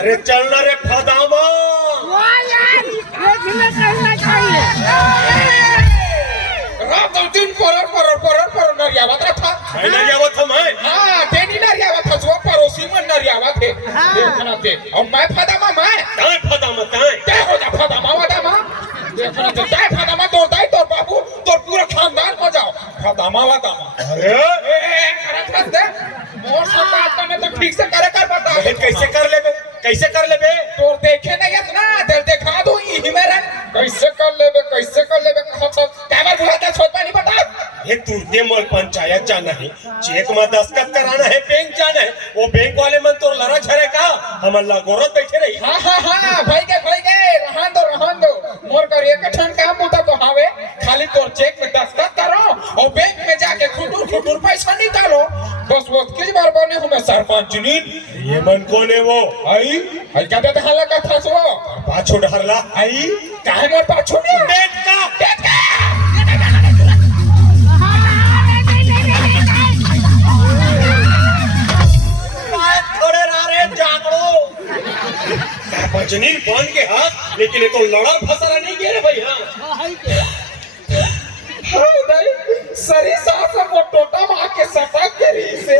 अरे चलना रे फदामा रात दिन पर नरियावत था नरियावत हम है हां तेनी नरियावत था जो पड़ोसी में नरियावत थे देखना थे और मैं फदामा ते हो जा फदामा वादामा देखना थे ते फदामा तो दाई तो बाबू तो पूरा खानदान हो जाओ फदामा वादामा अरे करत दे मोर सरकार ने तो ठीक से करे कर बता कैसे कर लेबे तोर देखे नहीं है ना दिल दिखा दो ई मेरा कैसे कर लेबे कैमरा बुलाता छोड़ पानी बता ये तुरते मोल पंचायत जाना है चेक में दस्तखत कराना है बैंक जाना है वो बैंक वाले मन तो लड़ा झरे का हम अल्लाह गोरत बैठे रही हां भाई के रहन दो मोर कर एक ठन काम होता तो हावे खाली तोर चेक में दस्तखत करो और बैंक में जाके खुटुर पैसा निकालो बस वो किस बार बने हूं मैं सरपंच नी ये मन कौन है वो आई क्या देता हल्ला का था सो पाछो डरला आई काहे मोर पाछो नहीं डेट का थोड़े रारे जागड़ो बजनी बन के हाथ लेकिन ये तो लड़ा फसरा नहीं किया रे भाई हां नहीं सरी सास को टोटा मार के सटक के री से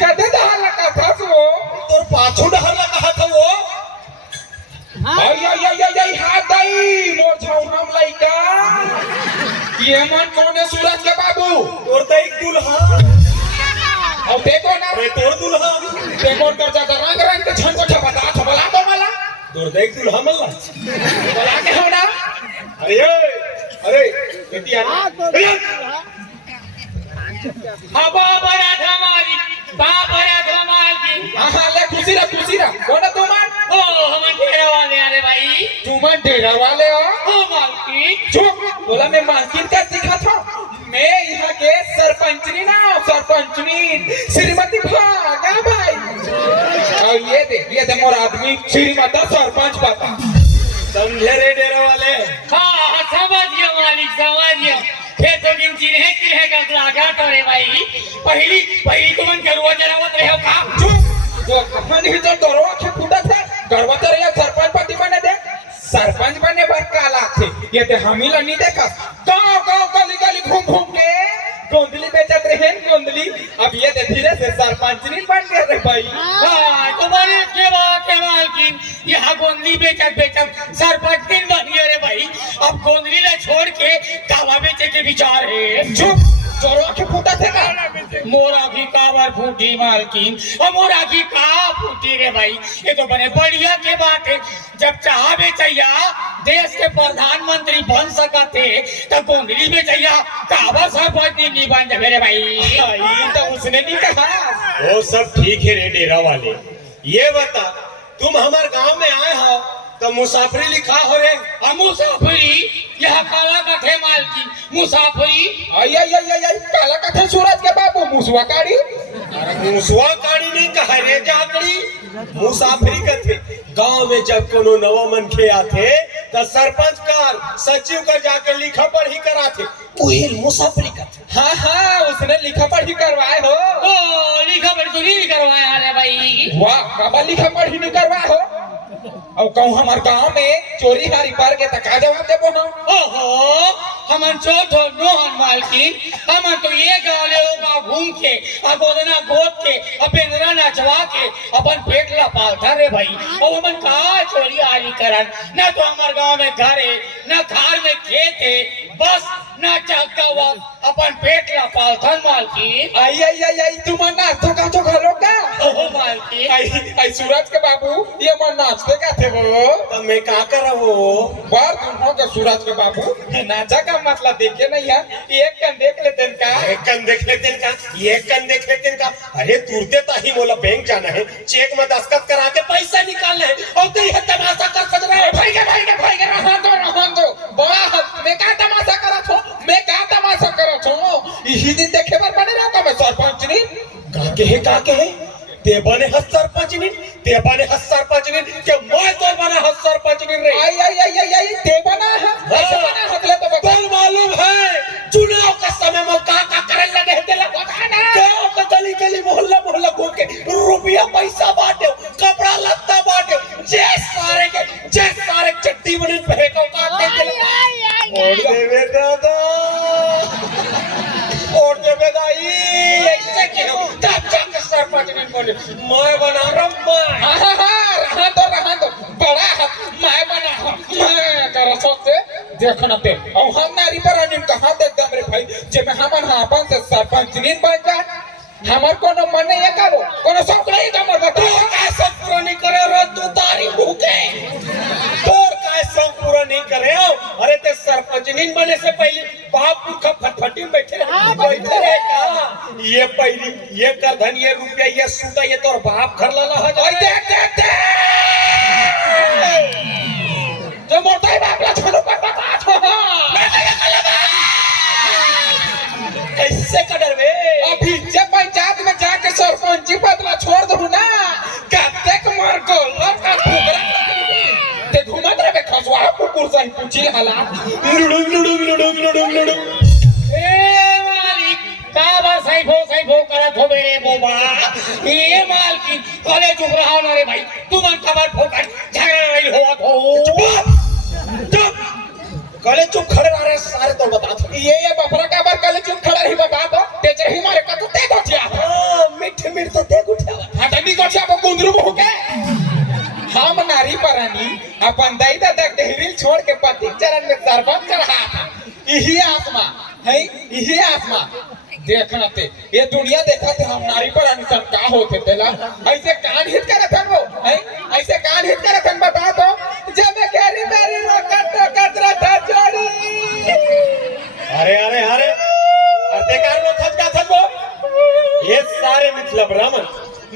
कदे हल्ला का था सो तो पाछो डरला कहा था वो आई हाथ दई मोर छौराम लइका ये मन कोने सूरज के बाबू और तो एक दुल्हा और देखो ना रे तोर दुल्हा देखो कर जा रंग के छन को छबला तो मला तोर देख दुल्हा मल्ला बोला के हो ना अरे बेटिया हवा बड़ा धमाली बाबरा धमाल की हां ले खुशी रा कौन है तुम ओ हम डेरा वाले अरे भाई तुम डेरा वाले हो ओ मालकी चुप बोला मैं मालकिन का सिखा था मैं यहाँ के सरपंचनी श्रीमती भागा भाई और ये दे मोर आदमी श्रीमती सरपंच पापा समझे रे डेरा वाले हां समझ गया मालिक समझ गया फिर तो दिन चिन्हे का लागा तो रे भाई पहली तो मन करुआ जरावत रहे हो का चुप तो कहानी ही तो डरवा के फूटा था गरवा तो रे सरपंच पति बने दे सरपंच बने पर काला थे ये ते हमीला नहीं देखा गांव गली घूम के गोंदली बेचत रहे गोंदली अब ये ते धीरे से सरपंच नहीं बन गए रे भाई हां तुम्हारे के बात है मालकिन यहां गोंदली बेचत सरपंच दिन बन गए रे भाई अब गोंदली ला छोड़ के कावा बेचे के विचार है चुप चोरों के फूटा थे का मोरा की कावर फूटी मालकिन और मोरा की का फूटी रे भाई ये तो बने बढ़िया के बात है जब चाहे चाहिए देश के प्रधानमंत्री बन सकते तो गोंदली में चाहिए कावर सरपंच नहीं बन जाए रे भाई तो उसने नहीं कहा वो सब ठीक है रे डेरा वाले ये बता तुम हमारे गांव में आए हो तो मुसाफरी लिखा हो रे मुसाफरी यह काला कथे मालकी मुसाफरी आई काला कथे सूरज के बाबू मुसवा काड़ी अरे मुसवा काड़ी नहीं कहा रे जाकड़ी मुसाफरी कथे गांव में जब कोनो नवा मन खे आथे तो सरपंच कर सचिव कर जाके लिखा पढ़ी कराथे वही मुसाफरी कथे हां उसने लिखा पढ़ी करवाए हो ओ लिखा पढ़ी तो नहीं करवाया रे भाई वाह बाबा लिखा पढ़ी नहीं करवाए हो और कहूँ हमारे गांव में चोरी हारी पर के तका जवाब देबो ना ओहो हमन चोटो नोहन मालकिन हमन तो ये गाले होगा घूम के अगोदना गोद के अपेंद्रा नचवा के अपन पेट ला पालता रे भाई और हमन का चोरी हारी करन ना तो हमारे गांव में घर है ना घर में खेत है बस ना चक्का हुआ अपन पेट ला पालथन मालकिन आई तुम ना तो का तो खलो का ओहो माल मालकिन आई सूरज के बाबू ये मन नाचते का थे वो तो मैं क्या कर रहा हूँ? बार तुम के सूरज के बाबू नाचा का मतलब देखे नहीं है एक कन देख लेते हैं का एक कन देख लेते हैं का, एक कन देख लेते हैं का। अरे तुरते ताही मोला बैंक जाना है, चेक में दस्तखत करा के पैसा निकालना है और तो यह तमाशा कर सक रहा है। भाई के रहन दो बड़ा मैं का तमाशा करत हूं, मैं का तमाशा करत हूं। इही दिन देखे बार बने रहो का मैं सरपंच नी काके है ते बने हस सरपंच नी, ते बने हस सरपंच नी के मैं तो बने हस सरपंच नी रे। आई ते बना है ऐसे बना हकले तो बता कौन मालूम है चुनाव के समय में का करे लगे तेला पता ना। गांव का गली गली मोहल्ला मोहल्ला घूम के रुपया पैसा बांटे, कपड़ा लत्ता बांटे, जे सारे चट्टी बने फेंको का और देवे दादा और देवे दाई ऐसे क्यों तब जाके सरपंच ने बोले मैं बना रम्मा। रहन दो बड़ा है मैं बना हूं मैं कर सकते देखना ते और हम नारी पर अनिम कहां देख दे मेरे भाई जे मैं हमन अपन से सरपंच नी बन जा हमर कोनो मन नहीं करो कोनो शौक नहीं हमर बता कैसे पूरा नहीं करे रे तू तारी भूखे तोर काय शौक पूरा नहीं करे हो। अरे ते सरपंच नी बने से पहले बाप का फटफटी में बैठे रहे का ये पहली ये करधन ये रुपया ये सूता ये तोर बाप घर लाला है देख जो मोटा ही बाप ला छोड़ो बता कैसे कदर वे अभी जब पंचायत में जाके सरपंची बदला छोड़ दो ना कतेक मार को लड़का ठुकरा ते घुमत रहे खसवा कुकुर सही पूछी हालात लुडुम ए मालिक काबर सही भो करत हो मेरे बोबा। ये मालकिन कॉलेज चुप रहा ना रे भाई, तू मन कबर फोकट झगड़ा नहीं हुआ तो चुप कले चुप खड़े रह रहे सारे तो बता दो। ये बफरा का बार कल चुप खड़ा रही बता दो तेज ही मारे का तो ते गोठिया मीठे मीठ तो ते गुठिया हटनी गोठिया को कुंदरू हो के हम नारी परानी अपन दाई दादा डेहरील छोड़ के पति चरण में सरपंच रहा था। यही आत्मा है यही आत्मा देखना ते ये दुनिया देखा थे हम नारी परानी सन का होते तेला ऐसे कान हिट करे थे वो है ऐसे कान हिट करे थे बता दो जब मैं कह रही मेरी रोकत रहा जोड़ी। अरे कार नो थच का थच वो ये सारे मिथिला ब्राह्मण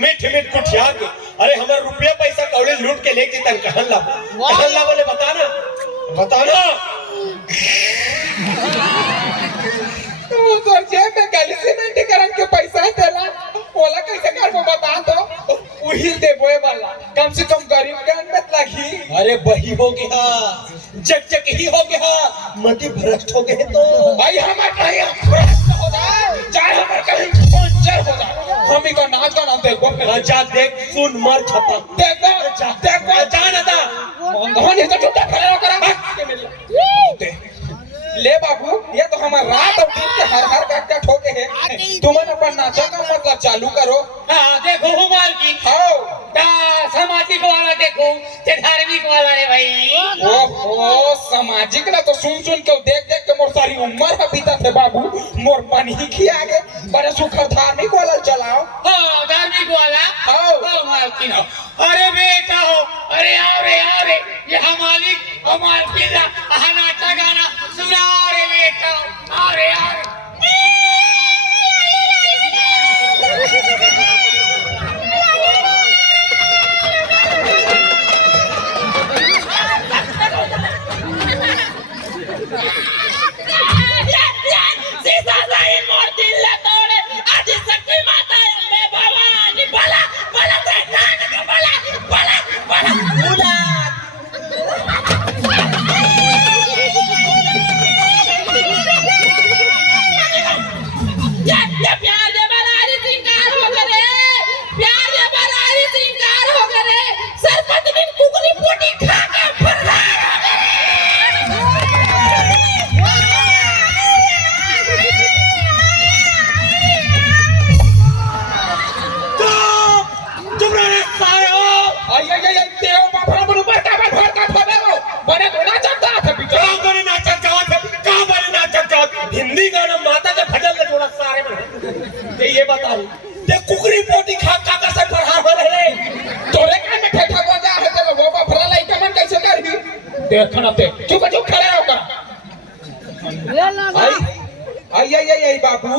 मीठ कुठिया के अरे हमारे रुपया पैसा कौड़े लूट के लेके तन कहन ला बोले बताना तो जेब में गली सीमेंट करन के पैसा देला ओला कैसे कर वो बता दो वही देबोए वाला कम से कम गरीब के अनमत लगी। अरे वही हो गया जग ही हो गया मति भ्रष्ट हो गए तो भाई हमार कहीं भ्रष्ट हो जाए चाहे हमार कहीं पंचर हो जाए हम ही का नाच गाना देखो जा देख सुन मर छपा देखो जाना था धोनी तो छुट्टा खड़ा करा ले बाबू ये तो हमारा रात और दिन के हर काट ठोके है तुमने अपन नाचा का मतलब चालू करो। हाँ देखो मालकिन आओ ता सामाजिक वाला देखो ते धार्मिक वाला रे भाई। ओहो सामाजिक ना तो सुन के देख के मोर सारी उम्र है बीता थे बाबू मोर पानी खिया गए बड़े सुखर धार्मिक वाला चलाओ। हाँ धार्मिक वाला आओ मालकिन हो अरे बेटा हो अरे आओ रे ये मालिक हमार पिला नाचा गाना सुना रे बेटा अरे हिंदी गाना माता के भजन में थोड़ा सारे में ये बता रही ते कुकरी पोटी खा का से फरहार हो रहे तोरे का में ठेठा को जा है तो वो बफरा लाई के मन कैसे करही देखना ते चुप चुप खड़े होकर आई आई आई आई बाबू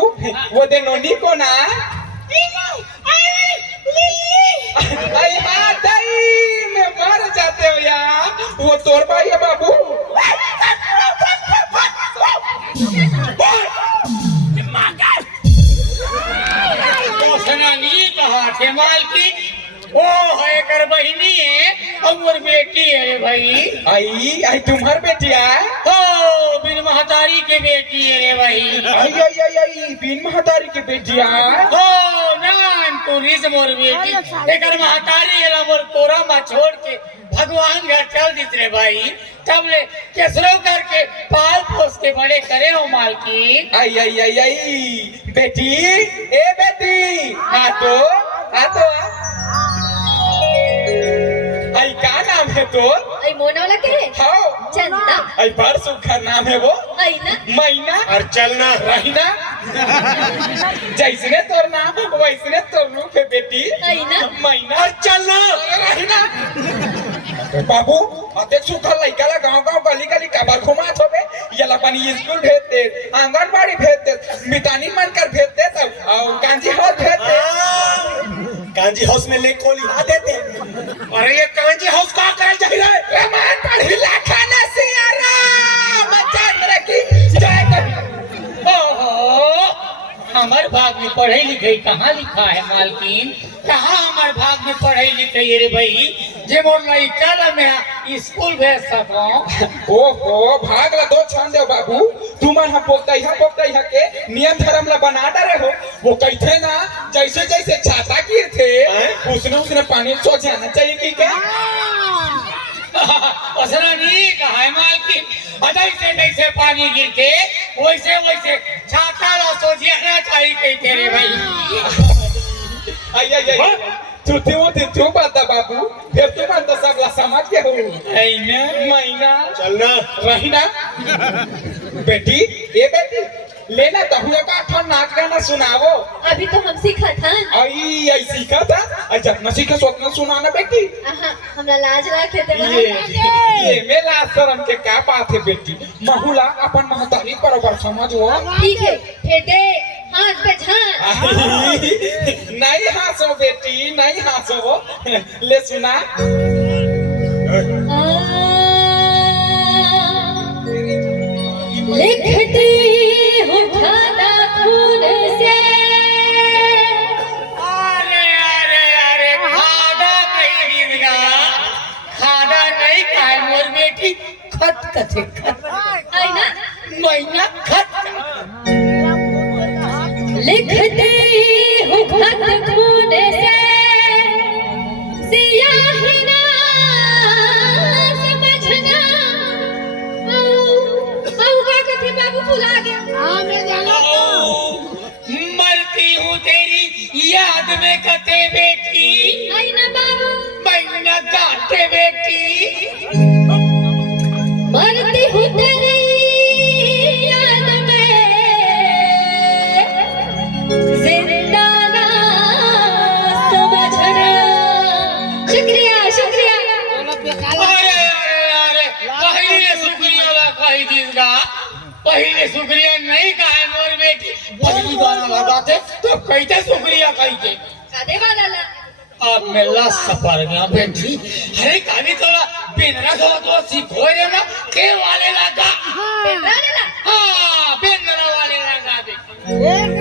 वो दे नोनी को ना आई हाँ दाई मैं मर जाते हो यार वो तोर भाई है बाबू नहीं कहा थे मालकी ओ है कर बहिनी है और बेटी है रे भाई आई आई तुम्हार बेटी है हो बिन महतारी के बेटी है रे भाई आई आई आई आई बिन महतारी के बेटी है हो नान टूरिज्म मोर बेटी एकर महतारी है मोर तोरा मा छोड़ के भगवान घर चल दित रे भाई तब ले केसरो करके पाल पोस के बड़े करे हो मालकी आई आई आई आई बेटी ए बेटी हाँ तो आई का नाम है तो आई मोना वाला के हाँ चंदा आई बड़ सुखर नाम है वो आई ना मैना और चलना रहीना जैसने तोर नाम वैसने तोर रूप है बेटी आई ना मैना और चलना रहीना बाबू अते सुखल लइका ला गांव-गांव गली-गली काबर घुमात होबे येला पानी स्कूल भेज दे आंगनबाड़ी भेज दे मितानी मन कर भेज दे तब और कांजी हाउस भेज दे कांजी हाउस में ले कोली आ देते अरे ये कांजी हाउस का करल चाहिए रमान पढ़ी लाखा न से आराम मचान रखी जय कर ओहो हमार भाग में पढ़े लिखे कहाँ लिखा है मालकिन कहाँ हमार भाग में पढ़े लिखे रे भाई जे मोर लइका ला मैं स्कूल भेज सको ओहो भाग ला दो छान दे बाबू तुमन हम पोतई के नियम धर्म ला बना डरे हो वो कहते ना जैसे जैसे छाता गिर थे उसने पानी सो जाना चाहिए कि क्या असरा नहीं कहा है मालकिन जैसे जैसे पानी गिर के वैसे वैसे छाता ला सो जाना चाहिए कहते रे भाई आई आई आई तू बात बाबू फिर तुम तो सबला समझ के हो ऐना मैना चलना रहीना बेटी ये बेटी लेना तो हुए का ठन नाच गाना सुनावो अभी तो हम सीखा था आई आई सीखा था आई जितना सीखा सोतना सुनाना बेटी हमरा लाज लागे ते ये मेला शर्म के क्या बात है बेटी बहुला अपन महतारी बराबर समझो ठीक है फेटे हाथ पे झान नहीं हंसो बेटी नहीं हंसो ले सुना लिखती हूँ खाना खून से अरे खादा कहीं गिरगा खादा नहीं खाए मोर बेटी खत कथे खत आई ना महीना खत लिखती हूँ खत खून से सियाही ना समझना का कथे बाबू भुला गया मरती हूँ तेरी याद में कते बेटी आई ना बाबू महीना काटे बेटी मरती हूँ तेरी याद में जिंदा ना समझना शुक्रिया शुक्रिया अरे पहले शुक्रिया ला कही दीजिएगा पहले शुक्रिया नहीं कहा मोर बेटी पहली बार लगाते तो कहते शुक्रिया कहते कादे वाला अब मेला सफर गया बेटी अरे कभी थोड़ा बिनरा तो सीखो रे ना के वाले लगा बेटा हाँ बिनरा वाले लगा दे